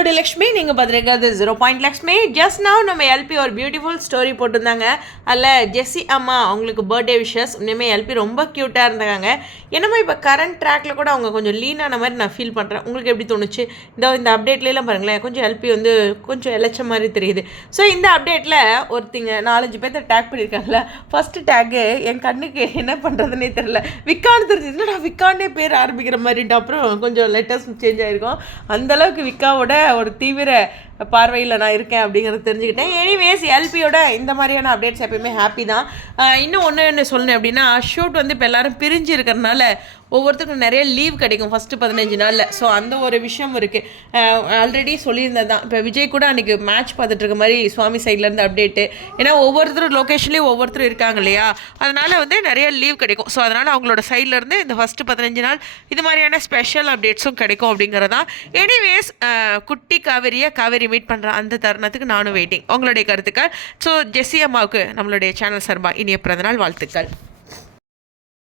உங்களோட லக்ஷ்மி நீங்கள் பார்த்துருக்காது zero point Lakshmi just now நம்ம எல்பி ஒரு பியூட்டிஃபுல் ஸ்டோரி போட்டிருந்தாங்க. அதில் ஜெஸ்ஸி அம்மா அவங்களுக்கு பர்த்டே விஷஸ் இன்னுமே எல்பி ரொம்ப க்யூட்டாக இருந்தாங்க. என்னமோ இப்போ கரண்ட் ட்ராக்ல கூட அவங்க கொஞ்சம் லீனான மாதிரி நான் ஃபீல் பண்ணுறேன் உங்களுக்கு எப்படி தோணுச்சு? இந்த இந்த அப்டேட்லாம் பாருங்களேன். கொஞ்சம் எல்பி வந்து கொஞ்சம் இழைச்ச மாதிரி தெரியுது. ஸோ இந்த அப்டேட்டில் ஒருத்திங்க நாலஞ்சு பேர்த்த டேக் பண்ணியிருக்காங்கல்ல ஃபஸ்ட்டு டேக்கு என் கண்ணுக்கு என்ன பண்ணுறதுனே தெரில விக்கான்னு தெரிஞ்சது. என்னடா விக்கானே பேர் ஆரம்பிக்கிற மாதிரிட்டு அப்புறம் கொஞ்சம் லெட்டர்ஸ் சேஞ்ச் ஆகிருக்கும் அந்தளவுக்கு விக்காவோட ஒரு தீவிர பார்வையில் நான் இருக்கேன் அப்படிங்கிறத தெரிஞ்சுக்கிட்டேன். எனிவேஸ் எல்பியோட இந்த மாதிரியான அப்டேட்ஸ் எப்பயுமே ஹாப்பி தான். இன்னும் ஒன்று என்ன சொல்லணும் அப்படின்னா ஷூட் வந்து இப்போ எல்லாரும் பிரிஞ்சு இருக்கிறனால ஒவ்வொருத்தருக்கும் நிறைய லீவ் கிடைக்கும் ஃபஸ்ட்டு பதினஞ்சு நாளில். ஸோ அந்த ஒரு விஷயம் இருக்குது ஆல்ரெடி சொல்லியிருந்தது தான் இப்போ விஜய் கூட அன்றைக்கி மேட்ச் பார்த்துட்டு இருக்க மாதிரி சுவாமி சைட்லேருந்து அப்டேட்டு ஏன்னா ஒவ்வொருத்தரும் லொக்கேஷன்லேயும் ஒவ்வொருத்தரும் இருக்காங்க இல்லையா? அதனால் வந்து நிறைய லீவ் கிடைக்கும். ஸோ அதனால் அவங்களோட சைட்லேருந்து இந்த ஃபஸ்ட்டு பதினஞ்சு நாள் இது மாதிரியான ஸ்பெஷல் அப்டேட்ஸும் கிடைக்கும் அப்படிங்கிறதான். எனிவேஸ் குட்டி காவேரியை காவேரி மீட் பண்ணுற அந்த தருணத்துக்கு நானும் வெயிட்டிங் உங்களுடைய கருத்துக்கள்? ஸோ ஜெஸ்ஸி அம்மாவுக்கு நம்மளுடைய சேனல் சார்பாக இனிய பிறந்தநாள் வாழ்த்துக்கள்.